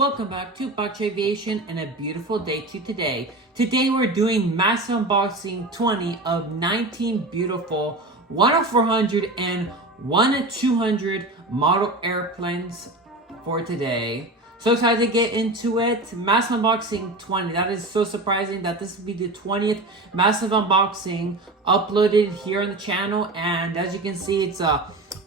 welcome back to Box Aviation and a beautiful day to today. Today we're doing mass unboxing 20 of 19 beautiful 1-400 and 1-200 model airplanes for today. So excited to get into it. Mass unboxing 20. That is so surprising that this will be the 20th massive unboxing uploaded here on the channel. And as you can see, it's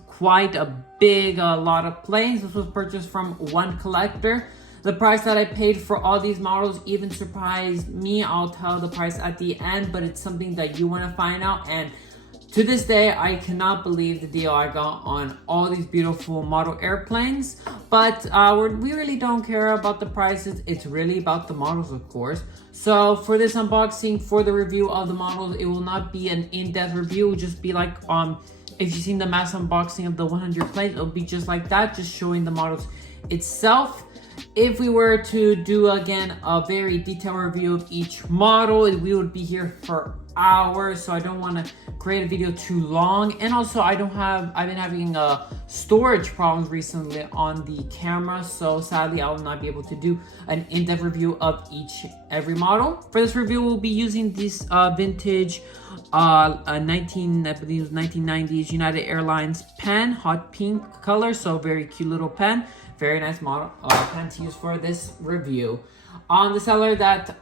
quite a big lot of planes. This was purchased from one collector. The price that I paid for all these models even surprised me. I'll tell the price at the end, but it's something that you want to find out. And to this day, I cannot believe the deal I got on all these beautiful model airplanes. But we really don't care about the prices. It's really about the models, of course. So for this unboxing, for the review of the models, it will not be an in-depth review. It will just be like if you've seen the mass unboxing of the 100 planes, it'll be just like that, just showing the models itself. If we were to do again a very detailed review of each model, we would be here for hours, so I don't want to create a video too long. And also I've been having storage problems recently on the camera, so sadly I will not be able to do an in-depth review of every model. For this review, we'll be using this vintage I believe it was 1990s United Airlines pen, hot pink color, so very cute little pen. Very nice model pen to use for this review. The seller that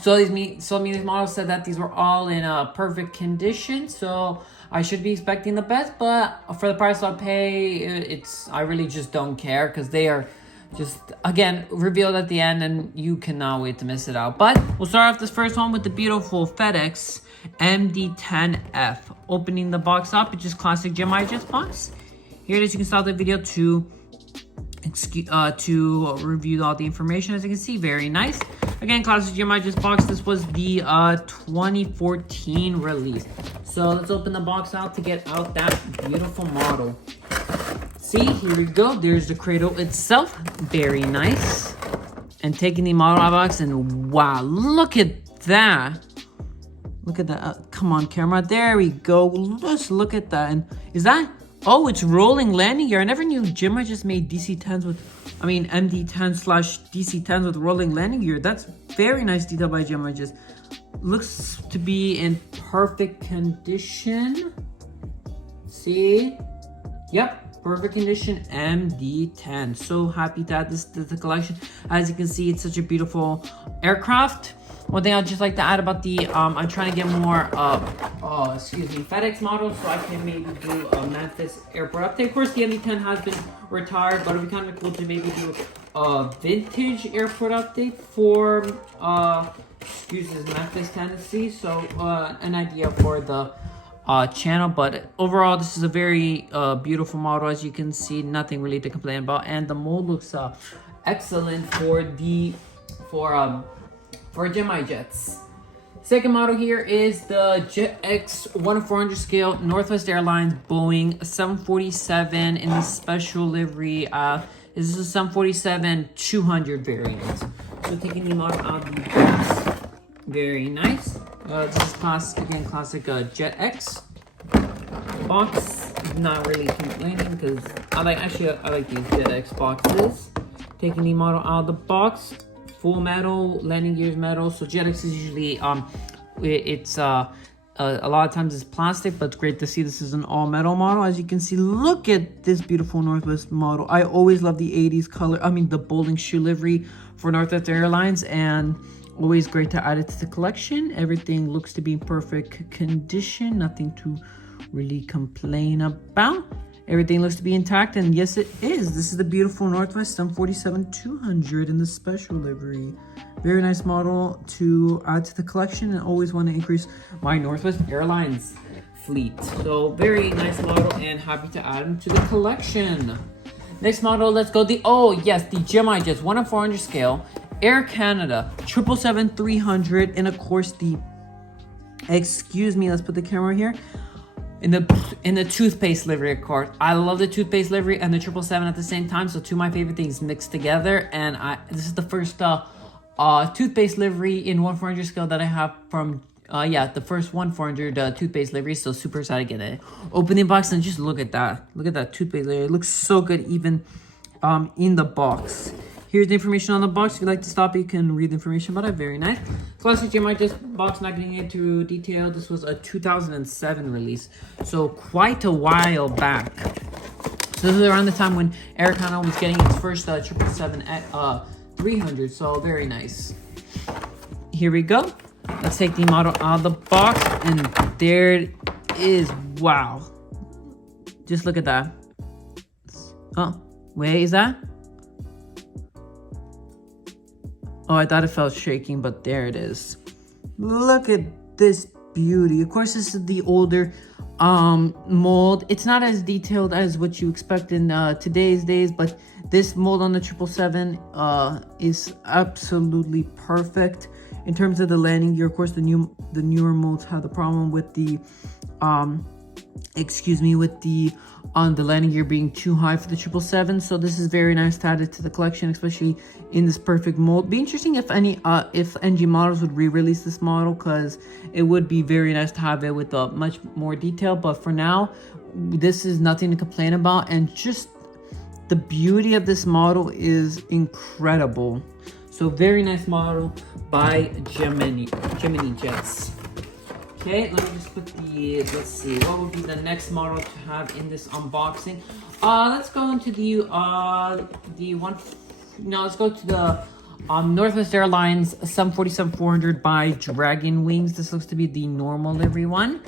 sold me these models said that these were all in perfect condition, so I should be expecting the best. But for the price I'll pay, I really just don't care, because they are just, again, revealed at the end and you cannot wait to miss it out. But we'll start off this first one with the beautiful FedEx MD-10F. Opening the box up, it's just classic Gemini Jets box. Here it is. You can start the video to review all the information. As you can see, very nice. Again, classic Gemini Jets box. This was the 2014 release. So let's open the box out to get out that beautiful model. See, here we go. There's the cradle itself. Very nice. And taking the model out of the box, and wow, look at that. Look at that. Come on, camera. There we go. Just look at that. And is that... Oh, it's rolling landing gear. I never knew Gemini just made DC-10s with... MD-10/DC-10s with rolling landing gear. That's very nice detail by Gemini. Just looks to be in perfect condition. See? Yep. Perfect condition MD-10. So happy to add this to the collection. As you can see, it's such a beautiful aircraft. One thing I'd just like to add about the, I'm trying to get more, FedEx models, so I can maybe do a Memphis airport update. Of course, the MD-10 has been retired, but it'd be kind of cool to maybe do a vintage airport update for, Memphis, Tennessee. So, an idea for the channel. But overall, this is a very beautiful model. As you can see, nothing really to complain about, and the mold looks excellent for Gemini Jets. Second model here is the JetX 1-400 scale Northwest Airlines Boeing 747 in the special livery. This is a 747-200 variant. So taking the model out of the box. Very nice. This is classic JetX box. Not really complaining, because I like these JetX boxes. Taking the model out of the box. Full metal, landing gears metal. So JetX is usually it's a lot of times it's plastic, but it's great to see this is an all metal model. As you can see, look at this beautiful Northwest model. I always love the 80s color, the bowling shoe livery for Northwest Airlines, and always great to add it to the collection. Everything looks to be in perfect condition, nothing to really complain about. Everything looks to be intact, and yes, it is. This is the beautiful Northwest 747-200 in the special livery. Very nice model to add to the collection, and always want to increase my Northwest Airlines fleet. So very nice model, and happy to add them to the collection. Next model, let's go. The Gemini Jets 1-400 scale Air Canada 777-300, and of course let's put the camera here. In the toothpaste livery, of course. I love the toothpaste livery and the 777 at the same time. So two of my favorite things mixed together. And this is the first toothpaste livery in 1-400 scale that I have from the first 1-400 toothpaste livery. So super excited to get it. Opening box, and just look at that. Look at that toothpaste livery. It looks so good even in the box. Here's the information on the box. If you'd like to stop, you can read the information about it. Very nice. Classic GMI disc box, not getting into detail. This was a 2007 release, so quite a while back. So this was around the time when Eric Hanna was getting his first 777 at 300, so very nice. Here we go. Let's take the model out of the box, and there it is. Wow. Just look at that. Oh, wait, is that? Oh, I thought it felt shaking, but there it is. Look at this beauty. Of course, this is the older mold. It's not as detailed as what you expect in today's days, but this mold on the 777 is absolutely perfect. In terms of the landing gear, of course, the newer molds have the problem with the the landing gear being too high for the 777. So this is very nice to add it to the collection, especially in this perfect mold. Be interesting if NG models would re-release this model, because it would be very nice to have it with much more detail. But for now, this is nothing to complain about, and just the beauty of this model is incredible. So very nice model by Gemini Jets. Okay, let me just put let's see, what would be the next model to have in this unboxing? Let's go into let's go to the Northwest Airlines 747-400 by Dragon Wings. This looks to be the normal livery one.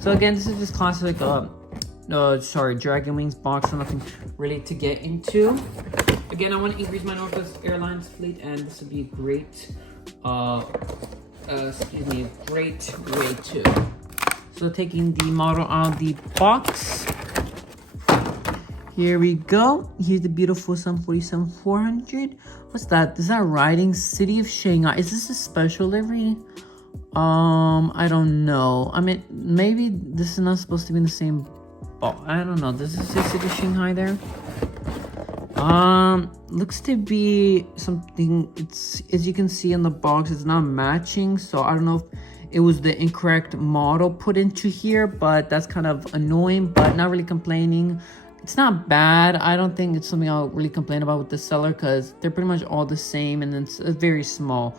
So again, this is just classic, Dragon Wings box, so nothing really to get into. Again, I want to increase my Northwest Airlines fleet, and this would be a great, great way to. So taking the model out of the box. Here we go. Here's the beautiful 747-400. What's that? Is that riding City of Shanghai? Is this a special livery? I don't know. I mean, maybe this is not supposed to be in the same box. I don't know. Does this say City of Shanghai there? Looks to be something. It's, as you can see in the box, it's not matching, so I don't know if it was the incorrect model put into here, but that's kind of annoying, but not really complaining. It's not bad. I don't think it's something I'll really complain about with the seller, because they're pretty much all the same, and it's a very small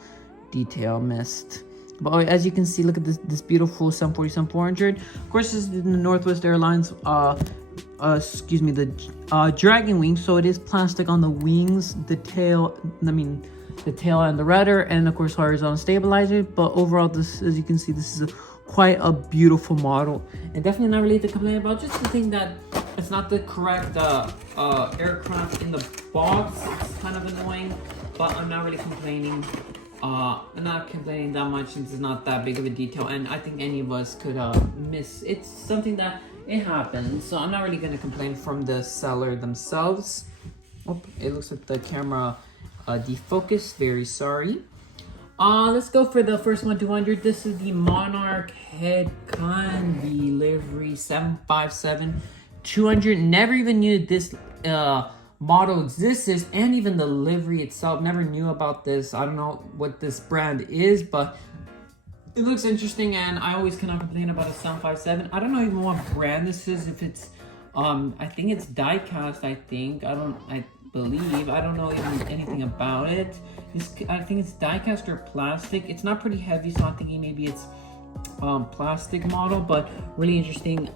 detail missed. But as you can see, look at this beautiful 747-400. Of course, this is the Northwest Airlines the Dragon Wing, so it is plastic on the wings, the tail and the rudder, and of course horizontal stabilizer. But overall, this, as you can see, this is quite a beautiful model, and definitely not really to complain about. Just the thing that it's not the correct aircraft in the box. It's kind of annoying, but I'm not really complaining. I'm not complaining that much, since it's not that big of a detail, and I think any of us could miss. It's something that it happens, so I'm not really going to complain from the seller themselves. Oh, it looks like the camera defocused. Very sorry. Let's go for the first one, 200. This is the Monarch Head Candy livery 757-200. Never even knew this model existed, and even the livery itself, never knew about this. I don't know what this brand is, but it looks interesting, and I always cannot complain about a 757. I don't know even what brand this is. If it's, I think it's die cast. I believe. I don't know even anything about it. I think it's die cast or plastic. It's not pretty heavy, so I'm thinking maybe it's plastic model, but really interesting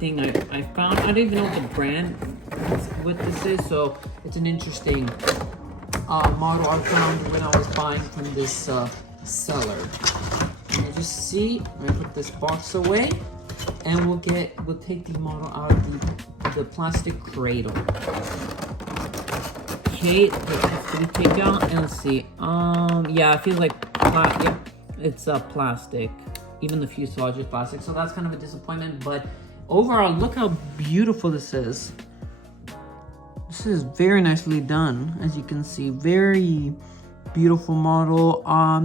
thing I found. I don't even know what the brand, what this is, so it's an interesting model I found when I was buying from this seller. And you just see, I'm gonna put this box away, and we'll take the model out of the plastic cradle. Okay, we take out, and let's see. Yeah, it feels like it's plastic. Even the fuselage is plastic, so that's kind of a disappointment. But overall, look how beautiful this is. This is very nicely done, as you can see. Very beautiful model.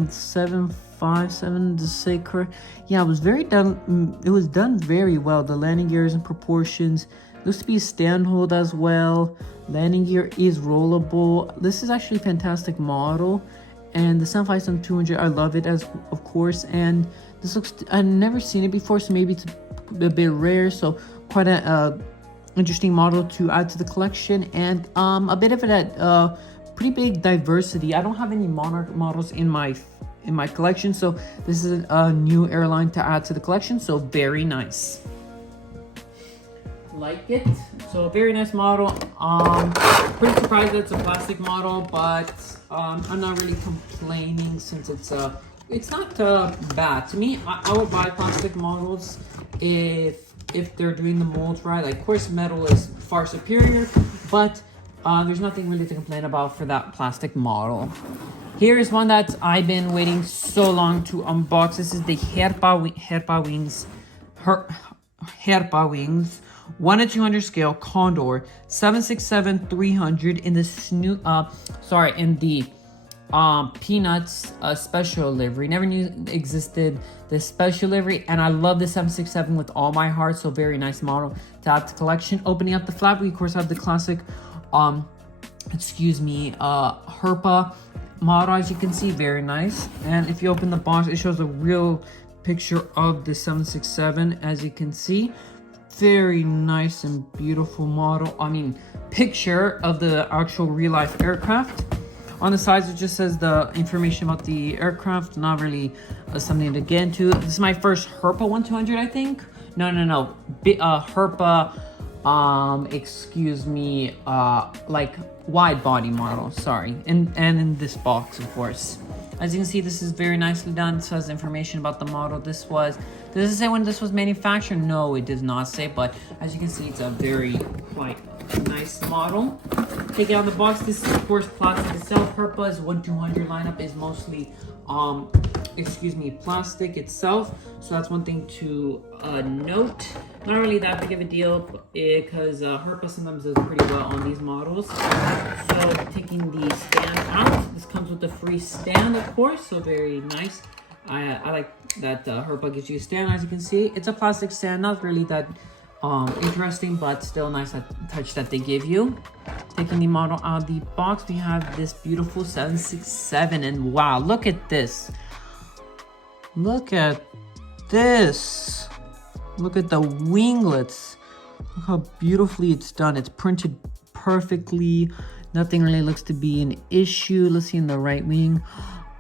757 to say correct. Yeah, it was done very well. The landing gear is in proportions. Looks to be stand hold as well. Landing gear is rollable. This is actually a fantastic model. And the 757-200, I love it, as of course. And this looks, I've never seen it before, so maybe it's a bit rare. So quite a interesting model to add to the collection, and a bit of it pretty big diversity. I don't have any Monarch models in my collection, so this is a new airline to add to the collection, so very nice. Like it. So very nice model. Pretty surprised that it's a plastic model, but I'm not really complaining since it's not bad. To me, I would buy plastic models if they're doing the molds right. Like, of course, metal is far superior, but there's nothing really to complain about for that plastic model. Here is one that I've been waiting so long to unbox. This is the Herpa Wings 1 to 200 scale Condor 767-300 in the Peanuts special livery. Never knew existed this special livery, and I love the 767 with all my heart. So very nice model to add to the collection. Opening up the flap, we of course have the classic Herpa model, as you can see, very nice. And if you open the box, it shows a real picture of the 767, as you can see. Very nice and beautiful model. I mean, picture of the actual real-life aircraft. On the sides, it just says the information about the aircraft. Not really something to get into. This is my first Herpa 1200, I think. No. Herpa, like wide body model, sorry. And in this box, of course. As you can see, this is very nicely done. It says information about the model. Does it say when this was manufactured? No, it does not say, but as you can see, it's a very quite nice model. Take it out of the box. This is of course plastic itself. Herpa's 1-200 lineup is mostly plastic itself, so that's one thing to note. Not really that big of a deal because Herpa sometimes does pretty well on these models. So taking the stand out, this comes with a free stand, of course, so very nice. I like that Herpa gives you a stand. As you can see, it's a plastic stand, not really that interesting, but still nice touch that they give you. Taking the model out of the box, we have this beautiful 767, and wow, look at this. Look at this. Look at the winglets. Look how beautifully it's done. It's printed perfectly. Nothing really looks to be an issue. Let's see in the right wing.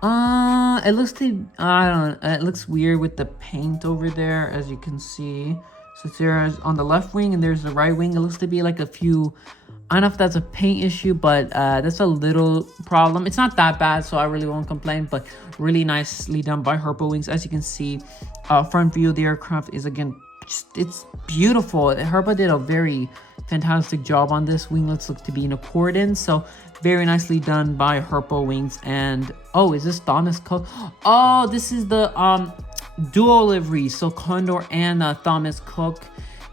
It looks it looks weird with the paint over there, as you can see. So there's on the left wing and there's the right wing. It looks to be like a few, I don't know if that's a paint issue, but that's a little problem. It's not that bad, so I really won't complain, but really nicely done by Herpa Wings. As you can see, front view of the aircraft is, again, it's beautiful. Herpa did a very fantastic job on this. Winglets look to be in accordance, so very nicely done by Herpa Wings. And oh, is this Thomas Cook? Oh, this is the duo livery, so Condor and Thomas Cook,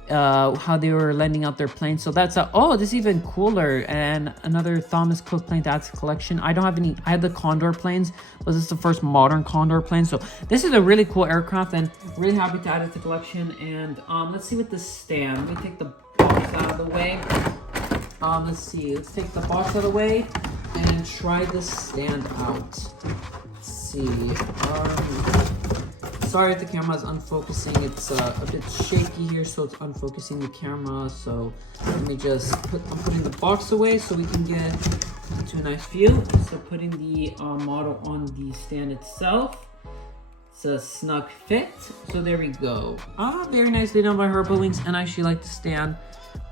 how they were lending out their planes. So that's oh, this is even cooler, and another Thomas Cook plane to add to the collection. I don't have any. I had the Condor planes, but this is the first modern Condor plane. So this is a really cool aircraft, and really happy to add it to the collection. And let's see with the stand. Let me take the box out of the way. Let's see. Let's take the box out of the way and try this stand out. Let's see. Sorry if the camera is unfocusing. It's a bit shaky here, so it's unfocusing the camera. So let me just I'm putting the box away so we can get to a nice view. So putting the model on the stand itself. It's a snug fit. So there we go. Very nicely done by Herpa Wings, and I actually like the stand.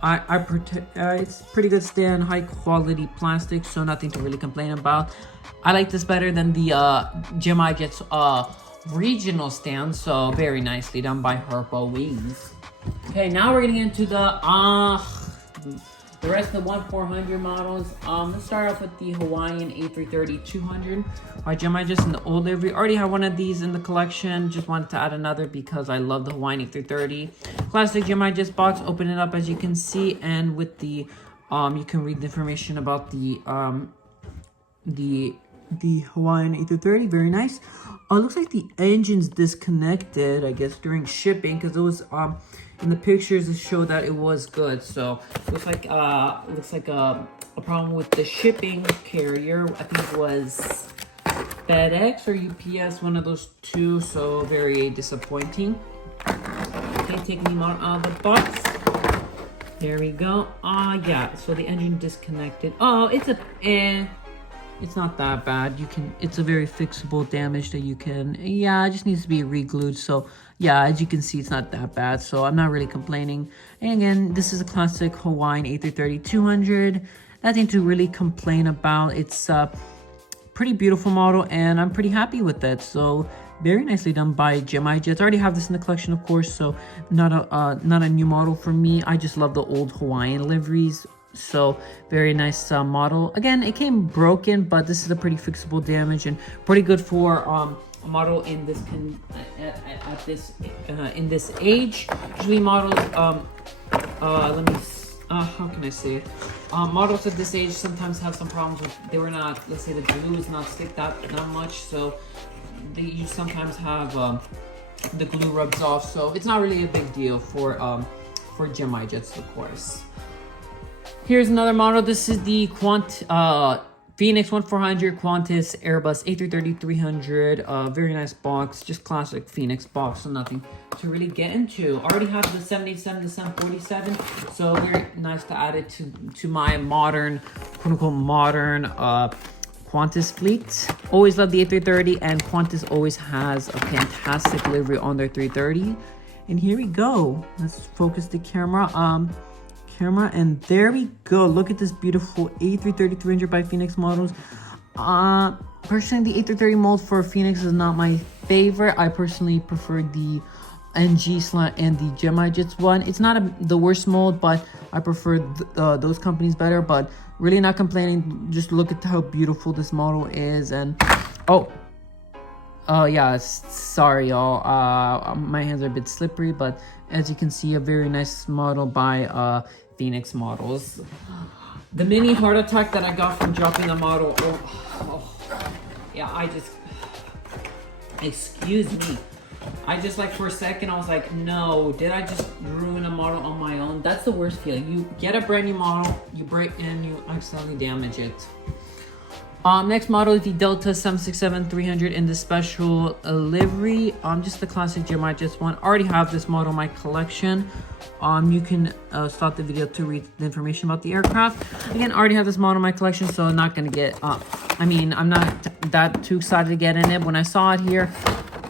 It's pretty good stand, high quality plastic, so nothing to really complain about. I like this better than the GMI Jets regional stand, so very nicely done by Herpa Wings. Okay, now we're getting into the rest of the 1-400 models. Let's start off with the Hawaiian A330-200 by GMI Jets in the old livery. Already have one of these in the collection. Just wanted to add another because I love the Hawaiian A330. Classic GMI Jets box. Open it up, as you can see, and with the you can read the information about the Hawaiian A330. Very nice. It looks like the engine's disconnected, I guess, during shipping, because it was in the pictures it showed that it was good. So looks like a problem with the shipping carrier. I think it was FedEx or UPS, one of those two. So very disappointing. Okay, taking them out of the box. There we go. Yeah. So the engine disconnected. Oh, it's a It's not that bad. It's a very fixable damage that you can, yeah, it just needs to be re-glued. So yeah, as you can see, it's not that bad. So I'm not really complaining. And again, this is a classic Hawaiian A330-200. Nothing to really complain about. It's a pretty beautiful model and I'm pretty happy with it. So very nicely done by Gemini Jets. I already have this in the collection, of course, so not a new model for me. I just love the old Hawaiian liveries. So very nice model. Again, it came broken, but this is a pretty fixable damage and pretty good for a model in this in this age. Usually models how can I say it? Models at this age sometimes have some problems with, let's say the glue is not stick that much, so you sometimes have the glue rubs off. So it's not really a big deal for Gemini Jets, of course. Here's another model. This is the Phoenix 1400 Qantas Airbus A330-300. Very nice box, just classic Phoenix box, so nothing to really get into. Already have the 787, the 747, so very nice to add it to my modern, quote unquote modern Qantas fleet. Always love the A330, and Qantas always has a fantastic livery on their 330. And here we go. Let's focus the camera. And there we go. Look at this beautiful A330-300 by Phoenix models. Personally, the A330 mold for Phoenix is not my favorite. I personally prefer the NG and the Gemini Jets one. It's not the worst mold, but I prefer those companies better. But really not complaining. Just look at how beautiful this model is. And yeah, sorry y'all, my hands are a bit slippery, but as you can see, a very nice model by Phoenix models. The mini heart attack that I got from dropping the model, yeah, excuse me, I just, like, for a second I was like, no, did I just ruin a model on my own? That's the worst feeling. You get a brand new model, you break and you accidentally damage it. Next model is the Delta 767-300 in the special livery. Just the classic Gemini Jets one. Already have this model in my collection. You can stop the video to read the information about the aircraft. Again, already have this model in my collection, so I'm not gonna get. I'm not that too excited to get in it. When I saw it here,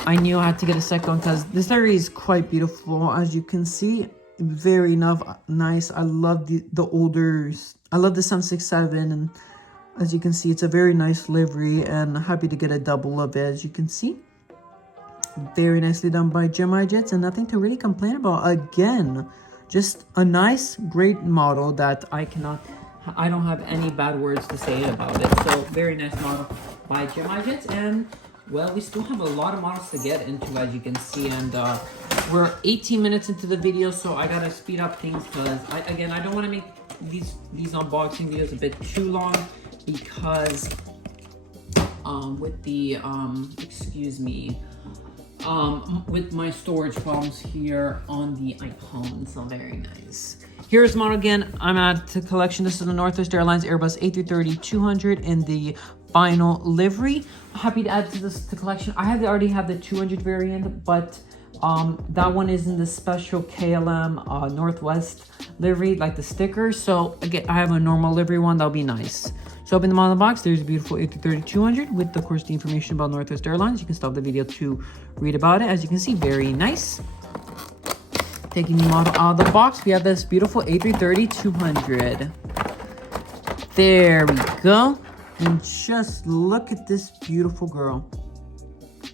I knew I had to get a second one because this livery is quite beautiful, as you can see. Very nice. I love the older. I love the 767 and. As you can see, it's a very nice livery and happy to get a double of it, as you can see. Very nicely done by Gemini Jets and nothing to really complain about. Again, just a nice, great model that I don't have any bad words to say about it. So very nice model by Gemini Jets. And well, we still have a lot of models to get into, as you can see. And we're 18 minutes into the video, so I gotta speed up things because I don't want to make these unboxing videos a bit too long. Because with the with my storage problems here on the iPhone, so very nice. Here's the model again. I'm at the collection. This is the Northwest Airlines Airbus A330-200 in the final livery. Happy to add to this collection. I already have the 200 variant, but that one is in the special KLM Northwest livery, like the sticker. So again, I have a normal livery one. That'll be nice. So open the model box. There's a beautiful A330-200 with, of course, the information about Northwest Airlines. You can stop the video to read about it. As you can see, very nice. Taking the model out of the box, we have this beautiful A330-200. There we go. And just look at this beautiful girl.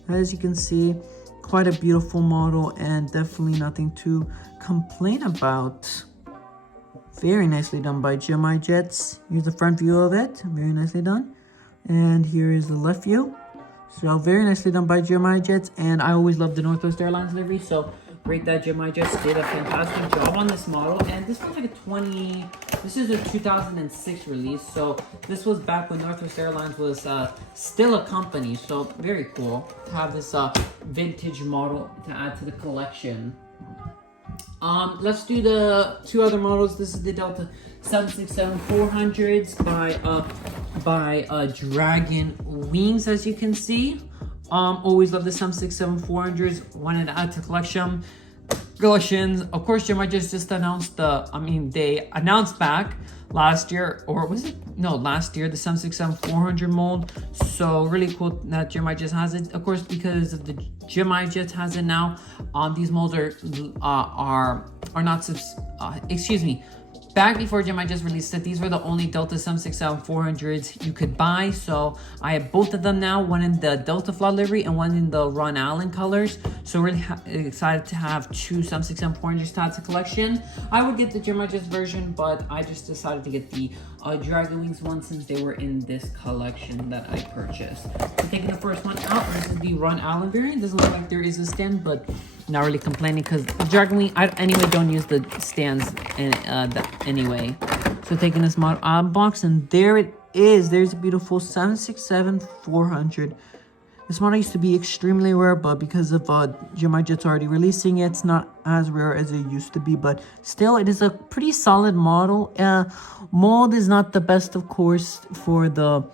As you can see, quite a beautiful model and definitely nothing to complain about. Very nicely done by Gemini Jets. Here's the front view of it. Very nicely done. And here is the left view. So very nicely done by Gemini Jets. And I always love the Northwest Airlines livery. So great that Gemini Jets did a fantastic job on this model. And this was like this is a 2006 release. So this was back when Northwest Airlines was still a company. So very cool to have this vintage model to add to the collection. Let's do the two other models. This is the Delta 767-400s by Dragon Wings, as you can see. Always love the 767-400s. Wanted to add to collections. Of course, Gemini just announced they announced back last year, or was it? No, last year, the 767-400 mold. So really cool that Gemini Jets has it. Of course, because of the Gemini Jets has it now. These molds are not excuse me. Back before Gemini just released it, these were the only Delta 767-400s you could buy. So I have both of them now, one in the Delta Flaw livery and one in the Ron Allen colors. So really excited to have two 767-400s to add to collection. I would get the Gemini just version, but I just decided to get the Dragon Wings one since they were in this collection that I purchased. So taking the first one out, this is the Ron Allen variant. Doesn't look like there is a stand, but not really complaining because the Dragon Wing, I anyway don't use the stands anyway. So taking this model out of box, and there it is. There's a beautiful 767-400. This model used to be extremely rare, but because of Gemini Jets already releasing it, it's not as rare as it used to be. But still, it is a pretty solid model. Mold is not the best, of course, for the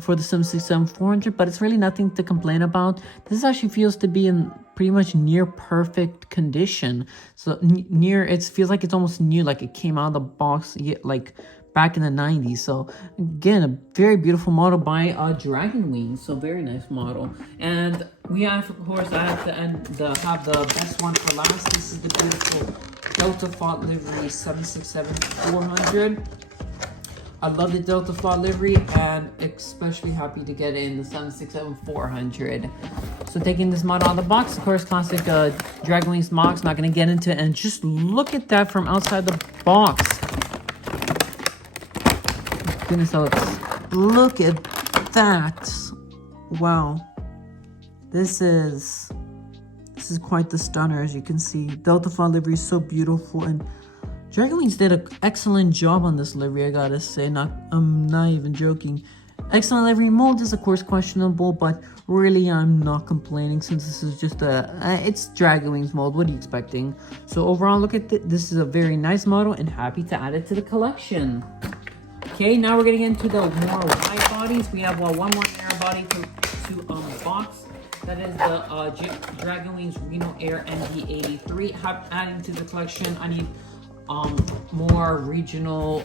767-400, but it's really nothing to complain about. This actually feels to be in pretty much near perfect condition. So near, it feels like it's almost new, like it came out of the box like back in the 90s. So again, a very beautiful model by Dragon Wings. So very nice model. And we have, of course, I have to have the best one for last. This is the beautiful Delta Font livery 767-400. I love the Delta Flaw livery and especially happy to get in the 767-400. So taking this model out of the box, of course, classic Dragon Wings box. Not going to get into it. And just look at that from outside the box. Goodness, look at that. Wow. This is quite the stunner, as you can see. Delta Flaw livery is so beautiful, and Dragon Wings did an excellent job on this livery, I gotta say. I'm not even joking. Excellent livery. Mold is, of course, questionable, but really, I'm not complaining since this is just it's Dragon Wings mold. What are you expecting? So overall, look at this is a very nice model and happy to add it to the collection. Okay, now we're getting into the more wide bodies. We have one more narrow body to unbox. That is the Dragon Wings Reno Air ND83. Adding to the collection, I need more regional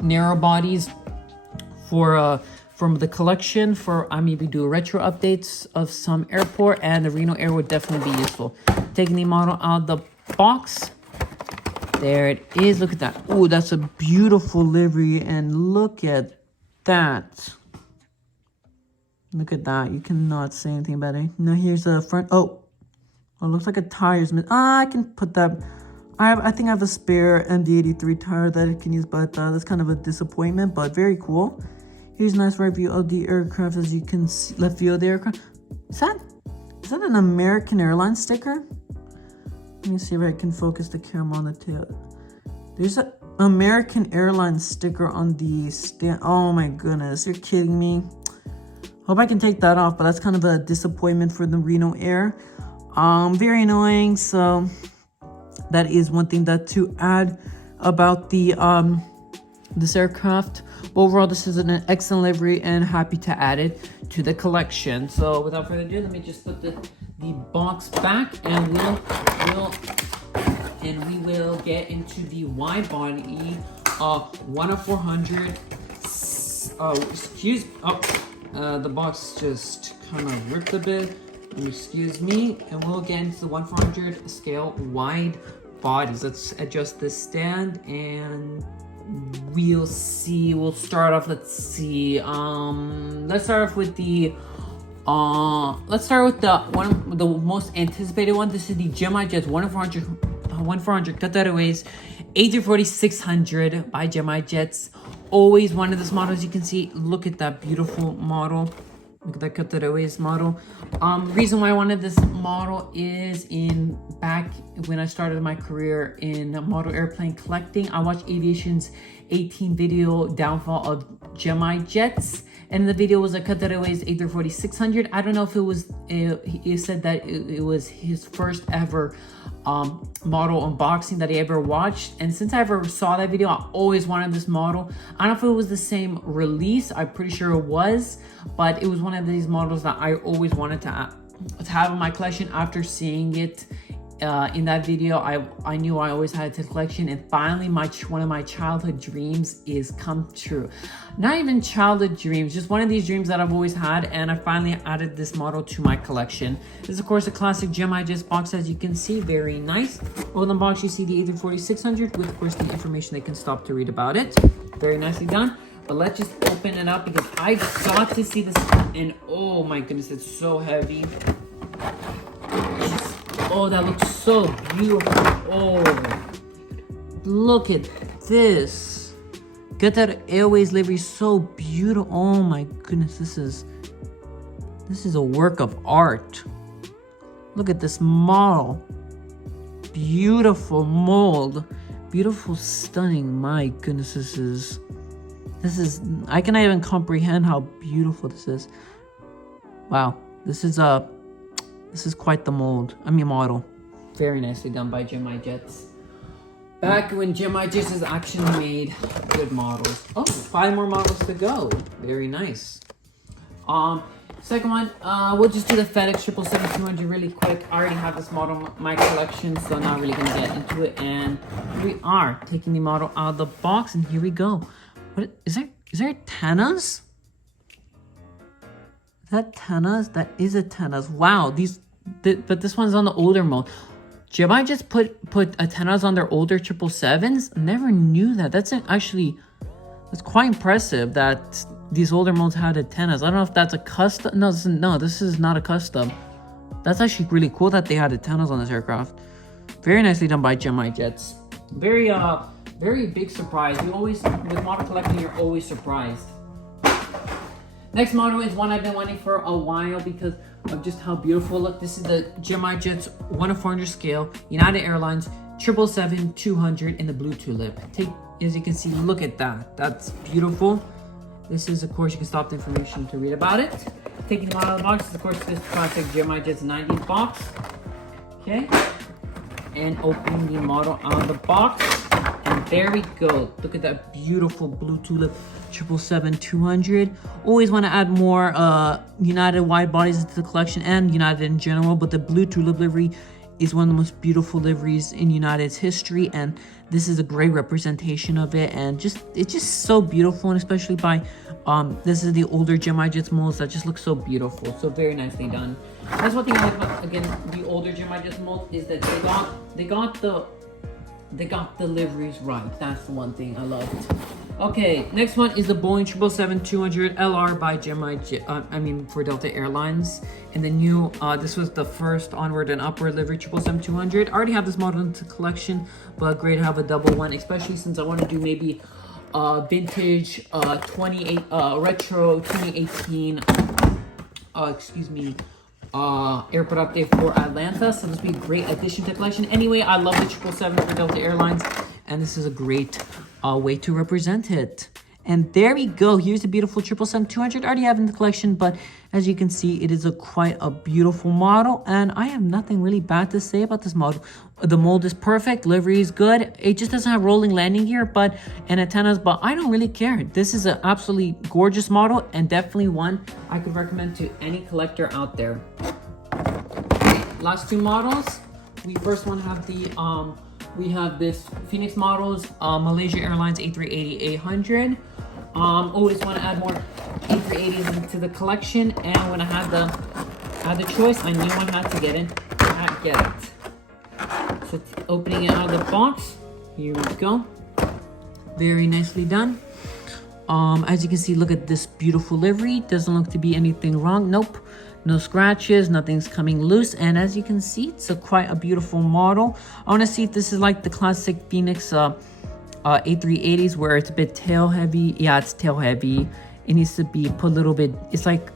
narrow bodies for from the collection. I maybe do retro updates of some airport, and the Reno Air would definitely be useful. Taking the model out of the box, there it is. Look at that. Oh, that's a beautiful livery, and look at that. Look at that. You cannot say anything about it. Now here's the front. Oh, it looks like a tire's I can put that. I think I have a spare MD-83 tire that I can use, but that's kind of a disappointment, but very cool. Here's a nice right view of the aircraft, as you can see. Left view of the aircraft. Is that an American Airlines sticker? Let me see if I can focus the camera on the tail. There's an American Airlines sticker on the stand. Oh my goodness, you're kidding me. Hope I can take that off, but that's kind of a disappointment for the Reno Air. Very annoying. So that is one thing that to add about the this aircraft. But overall, this is an excellent livery and happy to add it to the collection. So without further ado, let me just put the box back, and we will get into the wide body 10400. The box just kind of ripped a bit. Excuse me, and we'll get into the 1/400 scale wide bodies. Let's adjust this stand, and we'll see. We'll start off. Let's see. Let's start off with the the most anticipated one. This is the Gemini Jets 1/400 cutaways A340-600 by Gemini Jets. Always wanted this model, as you can see. Look at that beautiful model. Look at that cutaways model. Reason why I wanted this model is back when I started my career in model airplane collecting, I watched Aviation's 18 video downfall of Gemini Jets, and the video was a cutaways A340-600. I don't know if it was. He said that it was his first ever model unboxing that he ever watched, and since I ever saw that video, I always wanted this model. I don't know if it was the same release. I'm pretty sure it was, but it was one of these models that I always wanted to have in my collection after seeing it in that video, I knew I always had it to the collection, and finally one of my childhood dreams is come true. Not even childhood dreams, just one of these dreams that I've always had, and I finally added this model to my collection. This is of course a classic GemIGist box, as you can see, very nice. On the box you see the A340-600 with of course the information they can stop to read about it. Very nicely done. But let's just open it up because I got to see this, and oh my goodness, it's so heavy. Oh, that looks so beautiful. Oh, look at this. Qatar Airways livery, so beautiful. Oh my goodness, this is a work of art. Look at this model. Beautiful mold. Beautiful, stunning. My goodness, this is, I cannot even comprehend how beautiful this is. Wow, this is quite the model. Very nicely done by GemIGist. Back when GemIGist has actually made good models. Oh, 5 more models to go. Very nice. Second one, we'll just do the FedEx 777-200 really quick. I already have this model in my collection, so I'm not really gonna get into it. And here we are, taking the model out of the box, and here we go. What is there? Is there antennas? Is that antennas? That is antennas. Wow, but this one's on the older mode. GemIGist put antennas on their older 777s. Never knew that. That's quite impressive that these older modes had antennas. I don't know if that's a custom. No, this is not a custom. That's actually really cool that they had antennas on this aircraft. Very nicely done by GemIGist. Very big surprise. With model collecting, you're always surprised. Next model is one I've been wanting for a while because of just how beautiful. Look, this is the GemIGist 1/400 scale, United Airlines 777-200 in the blue tulip. As you can see, look at that. That's beautiful. This is, of course, you can stop the information to read about it. Taking them out of the box is, of course, this classic GemIGist 90 box. Okay. And opening the model out of the box. And there we go. Look at that beautiful blue tulip 777-200. Always want to add more United wide bodies into the collection and United in general, but the blue tulip livery is one of the most beautiful liveries in United's history, and this is a great representation of it, and it's just so beautiful, and especially by this is the older GemIGist molds that just look so beautiful, so very nicely done. That's one thing I like about, again, the older GemIGist molds is that they got the liveries right. That's the one thing I loved. Okay, next one is the Boeing 777-200 LR by GemIGist, for Delta Airlines. And the new, this was the first onward and upward livery 777-200. I already have this model into collection, but great to have a double one, especially since I want to do maybe vintage retro 2018 airport update for Atlanta, so this will be a great addition to the collection. Anyway, I love the 777 for Delta Airlines, and this is a great way to represent it. And there we go. Here's the beautiful 777-200. I already have in the collection, but as you can see, it is quite a beautiful model, and I have nothing really bad to say about this model. The mold is perfect, livery is good. It just doesn't have rolling landing gear and antennas, but I don't really care. This is an absolutely gorgeous model, and definitely one I could recommend to any collector out there. Last 2 models. We first one have we have this Phoenix models, Malaysia Airlines A380-800. Always want to add more A380s into the collection, and when I had the choice, I knew I had to get it. So opening it out of the box, here we go. Very nicely done. As you can see, look at this beautiful livery. Doesn't look to be anything wrong. Nope. No scratches, nothing's coming loose, and as you can see, it's quite a beautiful model. I want to see if this is like the classic Phoenix A380s where it's a bit tail heavy. Yeah, it's tail heavy. It needs to be put a little bit, it's like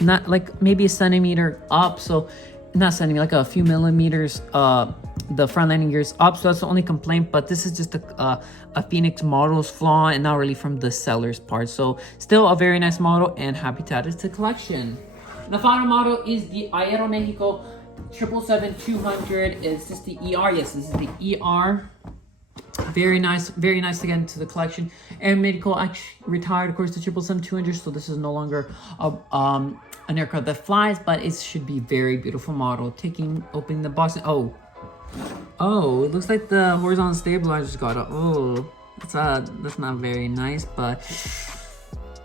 not like maybe a centimeter up, so not centimeter, like a few millimeters the front landing gears up, so that's the only complaint. But this is just a Phoenix model's flaw and not really from the seller's part, so still a very nice model and happy to add it to the collection. The final model is the Aeromexico 777-200. Is this the ER? Yes, this is the ER. Very nice to get into the collection. Aeromexico actually retired, of course, the 777-200, so this is no longer an aircraft that flies, but it should be very beautiful model. Opening the box. Oh, Oh, it looks like the horizontal stabilizer's got a, oh, that's not very nice, but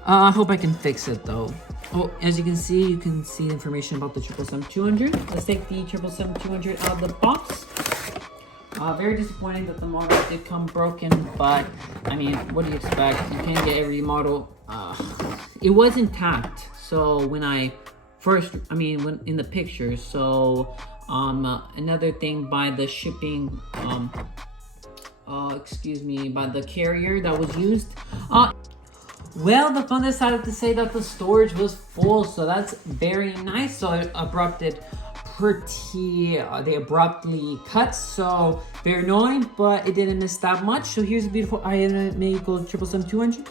I hope I can fix it though. Oh, as you can see information about the 777-200. Let's take the 777-200 out of the box. Very disappointing that the model did come broken, but I mean, what do you expect? You can't get every model. It was intact, so when when in the pictures. So another thing by the shipping, by the carrier that was used. Well, the phone decided to say that the storage was full, so that's very nice. So it they abruptly cut, so very annoying, but it didn't miss that much. So here's a beautiful Mexico 777-200.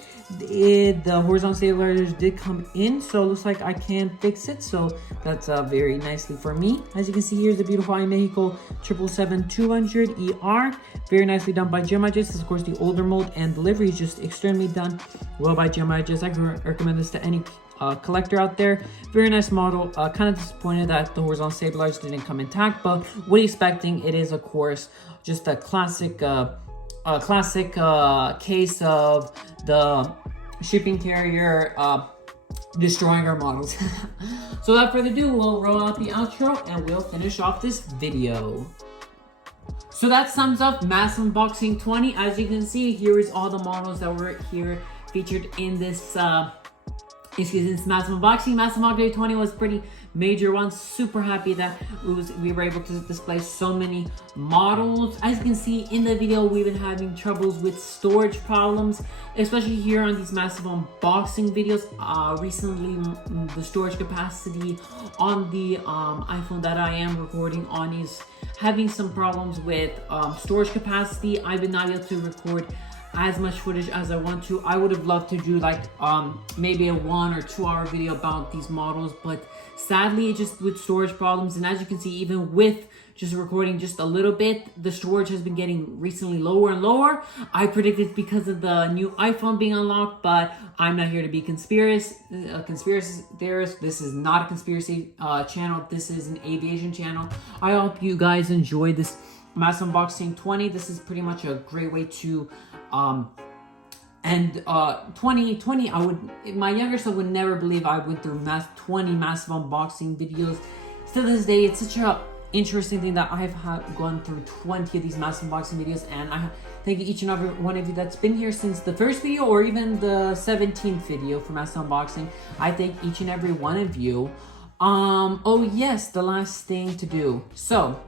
The horizontal stabilizers did come in, so it looks like I can fix it, so that's very nicely for me. As you can see, here's the beautiful Mexico 777-200 ER, very nicely done by GMI. This is of course the older mold, and delivery is just extremely done well by GMI. I can recommend this to any collector out there. Very nice model. Kind of disappointed that the horizontal stabilizers didn't come intact, but what are you expecting? It is of course just a classic case of the shipping carrier destroying our models. So without further ado, we'll roll out the outro and we'll finish off this video. So that sums up Mass Unboxing 20. As you can see, here is all the models that were here featured in this Mass Unboxing. Mass Unboxing 20 was pretty major one. Super happy that we were able to display so many models. As you can see in the video, we've been having troubles with storage problems, especially here on these massive unboxing videos. Recently, the storage capacity on the iPhone that I am recording on is having some problems with storage capacity. I've been not able to record as much footage as I want to. I would have loved to do like maybe a 1 or 2 hour video about these models, but sadly just with storage problems, and as you can see, even with just recording just a little bit, the storage has been getting recently lower and lower. I predicted because of the new iPhone being unlocked, but I'm not here to be conspiracy theorist. This is not a conspiracy channel. This is an aviation channel. I hope you guys enjoyed this Mass Unboxing 20. This is pretty much a great way to and 2020, my younger self would never believe I went through 20 massive unboxing videos. To this day, it's such a interesting thing that I've gone through 20 of these massive unboxing videos, and I thank each and every one of you that's been here since the first video or even the 17th video for massive unboxing. I thank each and every one of you. Oh yes, the last thing to do. So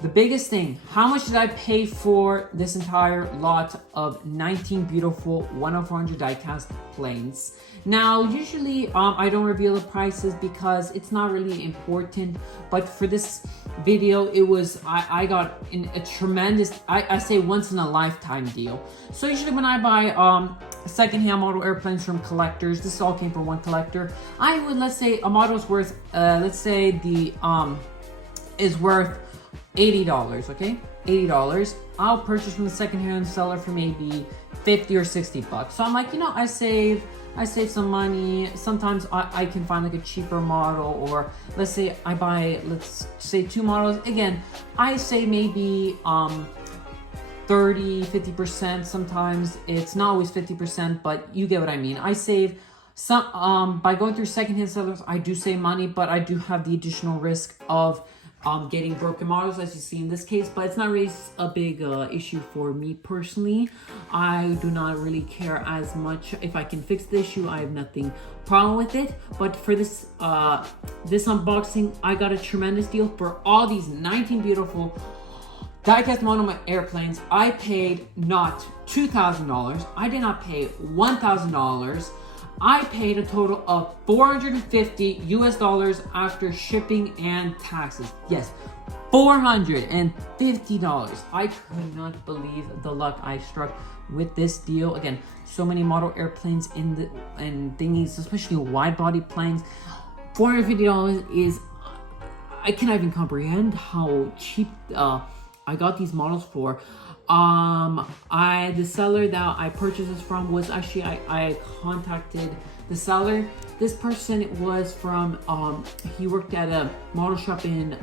the biggest thing, how much did I pay for this entire lot of 19 beautiful 10400 die-cast planes? Now, usually I don't reveal the prices because it's not really important, but for this video, it was, I got in a tremendous, I say once in a lifetime deal. So usually when I buy secondhand model airplanes from collectors, this all came from one collector, I would, let's say a model is worth, let's say the, is worth $80, okay? $80. I'll purchase from the secondhand seller for maybe 50 or 60 bucks. So I'm like, you know, I save some money. Sometimes I can find like a cheaper model, or let's say I buy, let's say 2 models. Again, I say maybe 30, 50%. Sometimes it's not always 50%, but you get what I mean. I save some, by going through secondhand sellers, I do save money, but I do have the additional risk of getting broken models, as you see in this case, but it's not really a big issue for me personally. I do not really care as much. If I can fix the issue, I have nothing problem with it. But for this this unboxing, I got a tremendous deal for all these 19 beautiful die-cast mono airplanes. I paid not $2,000. I did not pay $1,000. I paid a total of $450 US after shipping and taxes. Yes, $450. I could not believe the luck I struck with this deal. Again, so many model airplanes and thingies, especially wide body planes. $450 is, I cannot even comprehend how cheap I got these models for. The seller that I purchased this from was actually, I contacted the seller. This person was from, he worked at a model shop in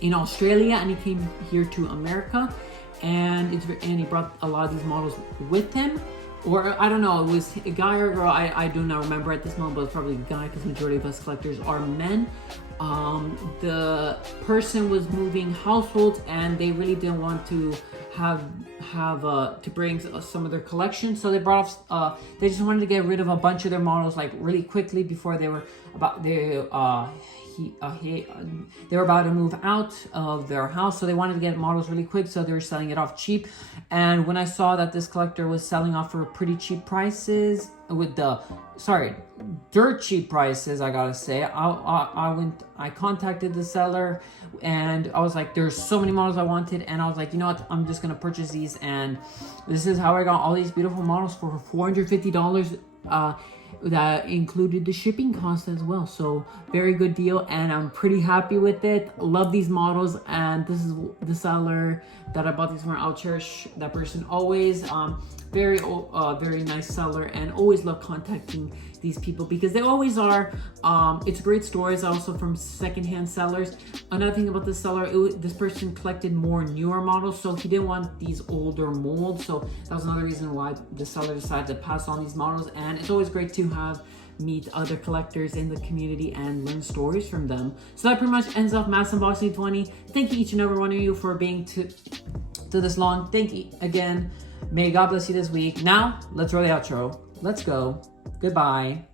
in Australia, and he came here to America, and he brought a lot of these models with him. Or I don't know, it was a guy or a girl, I do not remember at this moment, but it's probably a guy because majority of us collectors are men. The person was moving households, and they really didn't want to have to bring some of their collection, so they brought off they just wanted to get rid of a bunch of their models like really quickly before they were about they were about to move out of their house, so they wanted to get models really quick, so they were selling it off cheap. And when I saw that this collector was selling off for pretty cheap prices, with the dirt cheap prices, I gotta say, I contacted the seller, and I was like, there's so many models I wanted, and I was like, you know what, I'm just gonna purchase these. And this is how I got all these beautiful models for $450. That included the shipping cost as well, so very good deal, and I'm pretty happy with it. Love these models, and this is the seller that I bought these from. I'll cherish that person always. Very nice seller, and always love contacting these people because they always are. It's great stories also from secondhand sellers. Another thing about this seller, this person collected more newer models, so he didn't want these older molds, so that was another reason why the seller decided to pass on these models. And it's always great to meet other collectors in the community and learn stories from them. So that pretty much ends off Mass Unboxing 20. Thank you each and every one of you for being to this long. Thank you again. May God bless you this week. Now, let's roll the outro. Let's go. Goodbye.